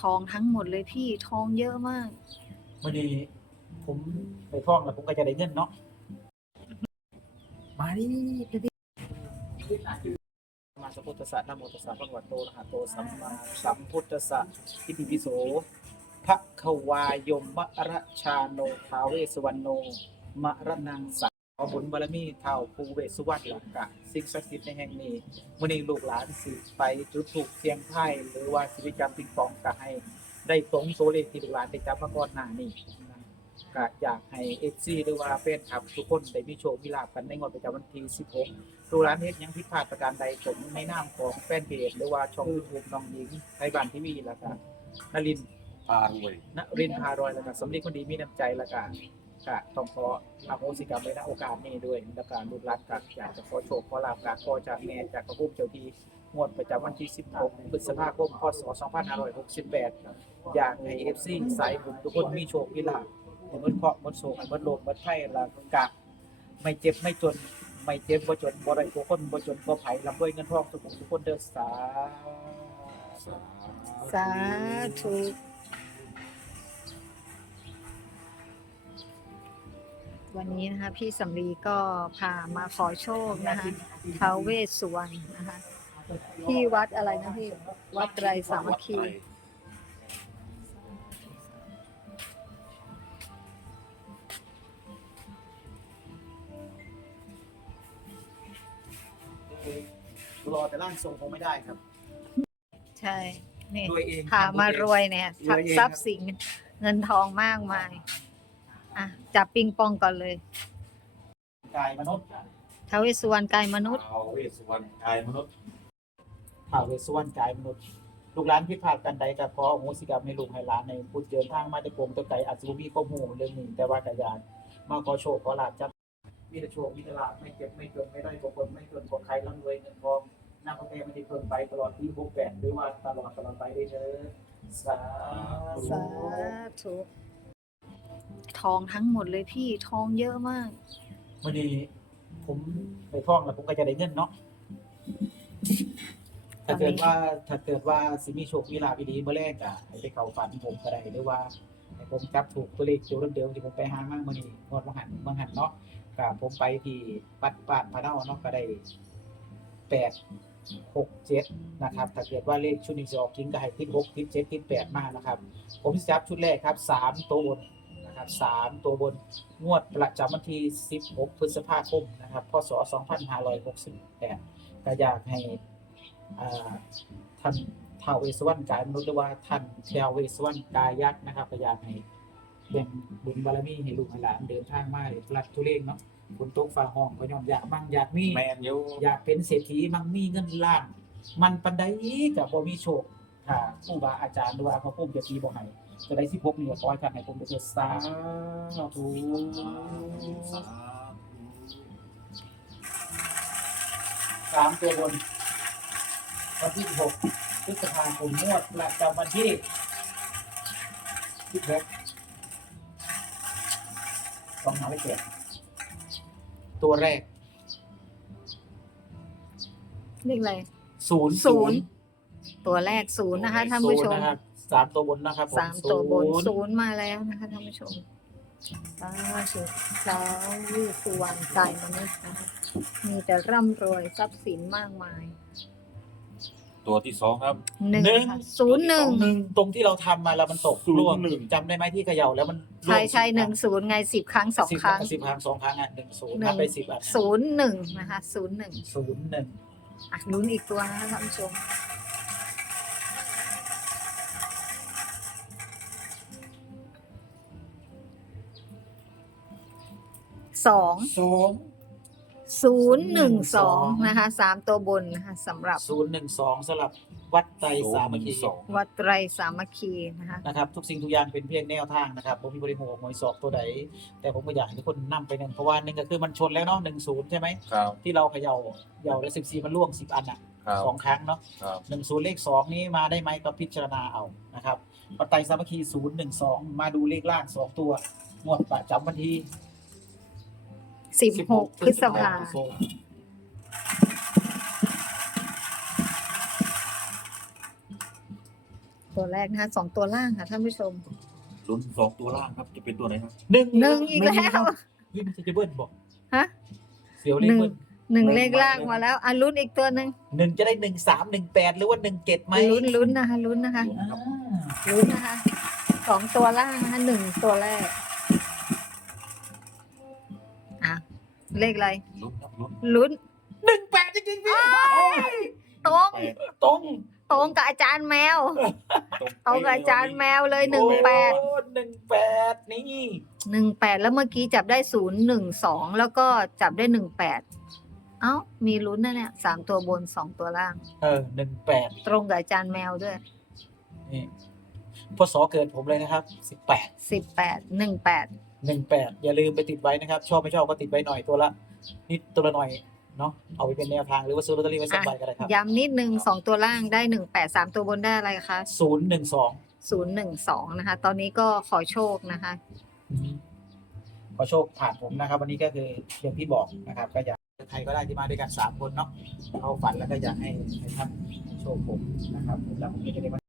ทองทั้งหมดเลยพี่ทองเยอะมากวันนี้ผมไปท่องแล้วผมก็จะได้เงินเนาะมาดิมาสพุทธศาสนาโมตัสสะพระวัตโตอะระหะโตสัมมาสัมพุทธัสสะอิติปิโสภะคะวายมมะระชาโนทาเวสวรรณโนมะระนังสั งขอบุญบารมีเท่าภูเวสสุวรรณหลักกะสิ่งศักดิ์สิทธิ์ในแห่งนี้วันนี้ลูกหลานสิไปจุดถูกเสียงไพ่หรือว่าสิไปจำปิงปองก็ให้ได้ตรงโซเลขที่ลูกหลานได้จับมาก่อนหน้านี้นะก็อยากให้เอฟซีหรือว่าแฟนคลับ ทุกคนได้มีโชคมีลาภกันในงวดประจำวันที่ 16ลูกหลานเฮ็ดหยังผิดพลาดประการใดผมในนามของแฟนเพจหรือว่าช่องยูทูบน้องหญิงไทยบ้านทีวีแล้วก็นลินทร์พารวยนรินทร์พารอยแล้วก็สมฤทธิ์คนดีมีน้ำใจแล้วก็ ก็ต้องขออโหสิกรรมไว้ณโอกาสนี้ด้วยแล้วก็ลูกหลานก็อยากจะขอโชคขอลาภจากพ่อจากแม่จากพระผู้เจ้าที่งวดประจำวันที่ 16 พฤษภาคม พศ 2568 อยากให้เอฟซีสายบุญทุกคนมีโชคมีลาภให้หมดเคราะห์มดโศกให้หมดโลกหมดไพ่ละกะไม่เจ็บไม่จน ไม่เจ็บบ่จนบ่ได้ทุกคนบ่จนบ่ไผร่ำรวยเงินทองสุขทุกคนเด้อสาสาธุ วันนี้นะคะพี่สำลีก็พามาขอโชคนะคะท้าวเวสสุวรรณนะคะที่วัดอะไรนะพี่วัดไตรสามัคคีรอแต่ร่างทรงคงไม่ได้ครับ ใช่นี่รวยเองพามารวยเนี่ยรวยเองทรัพย์สินเงินทองมากมาย อะจับปิงปองก่อนเลยกายมนุษย์ท้าวเวสสุวรรณกายมนุษย์เอาเวสสุวรรณกายมนุษย์ท้าวเวสสุวรรณกายมนุษย์ ลูกหลานผิดพลาดกันใดก็ขออโหสิกรรมให้ลูกให้หลานในพุทธเดินทางมาแต่กงแตะไกลอาจจะบ่มีข้อมูลเรื่องนี้แต่ว่าก็อยากมาขอโชคขอลาภจับมีแต่โชคมีแต่ลาภไม่เจ็บไม่จนไม่ได้อยกว่าคนไม่จนกว่าใครร่ำรวยเงินทองนักพระเทไม่ได้เพิ่มไปตลอดที่พบแปดหรือว่าตลอดตลอดไปได้เถิดสาธุ สาธุท องทั้งหมดเลยพี่ทองเยอะมาก วันนี้ผมไปท่องแล้วผมก็จะได้เงินเนาะถ้าเกิดว่าถ้าเกิดว่าสิมีโชคมีลาภดีเมื่อแรกอะไปเข้าฝันผมก็ได้หรือว่าให้ผมจับถูกตัวเลขตัวเดิมๆที่ผมไปหามาเมื่อนี้งวดมังหันมังหันเนาะก็ผมไปที่ปัดปานพะเนาเนาะก็ได้แปดหกเจ็ดนะครับถ้าเกิดว่าเลขชุดนี้จะออกจริงก็ให้ติดหกติดเจ็ดติดแปดมากนะครับ ผมจะจับชุดแรกครับสามตัวบน นะครับสามตัวบนงวดประจำวันที่สิบหกพฤษภาคมนะครับพศสองพันห้าร้อยหกสิบแปดก็อยากให้อ่าท่านท้าวเวสสวรรณกายมนุษย์หรือว่าท่านเทวเวสสวรรณกายยักษ์นะครับก็อยากให้แบ่งบุญบารมีให้ลูกให้หลานเดินทางมาเลยรัดทุเรศเนาะฝนตกฟ้าห้องก็ยอมอยากมั่งอยากมีแมนยูอยากเป็นเศรษฐีมั่งมีเงินล้าน มันปันใดก็บ่มีโชคถ้าครูบาอาจารย์หรือว่าพระพุ่มจะตีบ่ให้ จะได้16นี่ก็ขอให้ท่านให้ผมได้เกิดสาธุสาสามตัวบนวันที่6พฤษภาคมงวดประจำวันที่16สองหาไม่เจ็ดตัวแรกเลขอะไรศูนย์ศูนย์ตัวแรกศูนย์นะคะท่านผู้ชม นะครับ สามตัวบนนะครับผสามตัวบนศูนย์ศูนย์มาแล้วนะคะท่านผู้ชมสาธุสาธุสุวรรณกายมนุษย์นะคะมีแต่ร่ำรวยทรัพย์สินมากมายตัวที่สองครับหนึ่งหนึ่งค่ะศูนย์หนึ่งหนึ่งตรงที่เราทำมาแล้วมันตกศูนย์ร่วงหนึ่งจำได้ไหมที่เขย่าแล้วมันร่วใช่งใช่หนึ่งศูนย์ไงสิบครั้งสองสิบครั้งสิบครั้งสองครั้งอะหนึ่งศูนย์หนึ่งนับไปสิบอะศูนย์หนึ่งนะคะศูนย์หนึ่งศูนย์หนึ่งอะลุ้นอีกตัวนะคะท่านผู้ชม สองสองศูนย์หนึ่งสองนะคะสามตัวบนนะคะสำหรับศูนย์หนึ่งสองสลับวัดไตรสามัคคีสองวัดไตรสามัคคีนะคะนะครับทุกสิ่งทุกอย่างเป็นเพียงแนวทางนะครับผมมีบริโภคหวยสอบตัวใดแต่ผมก็อยากให้ทุกคนนำไปหนึ่งเพราะว่าหนึ่งก็คือมันชนแล้วเนาะหนึ่งศูนย์ใช่ไหมครับที่เราเขย่าเขย่าแล้วสิบสี่มันล่วงสิบอันอะครับสองครั้งเนาะครับหนึ่งศูนย์เลขสองนี้มาได้ไหมก็พิจารณาเอานะครับปัจจัยสามัคคีศูนย์หนึ่งสองมาดูเลขล่างสองตัวงวดประจำวันที่ สิบหกพฤษภาคมตัวแรกนะคะสองตัวล่างค่ะท่านผู้ชมลุ้นสองตัวล่างครับจะเป็นตัวไหนครับหนึ่งหนึ่งอีกแล้ววิ่งจะเบิ้ลบอกฮะเสียวเลขหนึ่งเบิ้ลหนึ่งเลขล่างมาแล้วอะลุ้นอีกตัวหนึ่งหนึ่งจะได้หนึ่งสามหนึ่งแปดหรือว่าหนึ่งเจ็ดไหมลุ้นลุ้นนะคะลุ้นนะคะลุ้นครับลุ้นนะคะสองตัวล่างนะคะหนึ่งตัวแรก เลขอะไรลุ้นครับลุ้นลุ้นหนึ่งแปดจริงๆพี่ตรงแปดตรงตรงกับอาจารย์แมวตรงกับอาจารย์แมวเลยหนึ่งแปดโอ้หนึ่งแปดนี่หนึ่งแปดแล้วเมื่อกี้จับได้ศูนย์หนึ่งสองแล้วก็จับได้หนึ่งแปดเอ้ามีลุ้นนะเนี่ยสามตัวบนสองตัวล่าง เออหนึ่งแปดตรงกับอาจารย์แมวด้วยนี่พศเกิดผมเลยนะครับสิบแปดสิบแปดหนึ่งแปด หนึ่งแปดอย่าลืมไปติดไว้นะครับ ชอบไม่ชอบก็ติดไว้หน่อยตัวละนิดตัวละหน่อยเนาะเอาไปเป็นแนวทางหรือว่าซื้อลอตเตอรี่ไว้สักใบก็ได้ครับย้ำนิดนึงสองตัวล่างได้หนึ่งแปดสามตัวบนได้อะไรคะศูนย์หนึ่งสองศูนย์หนึ่งสองนะคะ ตอนนี้ก็ขอโชคนะคะขอโชคผ่านผมนะครับ วันนี้ก็คืออย่างที่บอกนะครับ ก็อยากใครก็ได้ที่มาด้วยกันสามคนเนาะเขาฝันแล้วก็อยากให้ให้ท่านโชคผมนะครับแล้วผมก็จะได้มา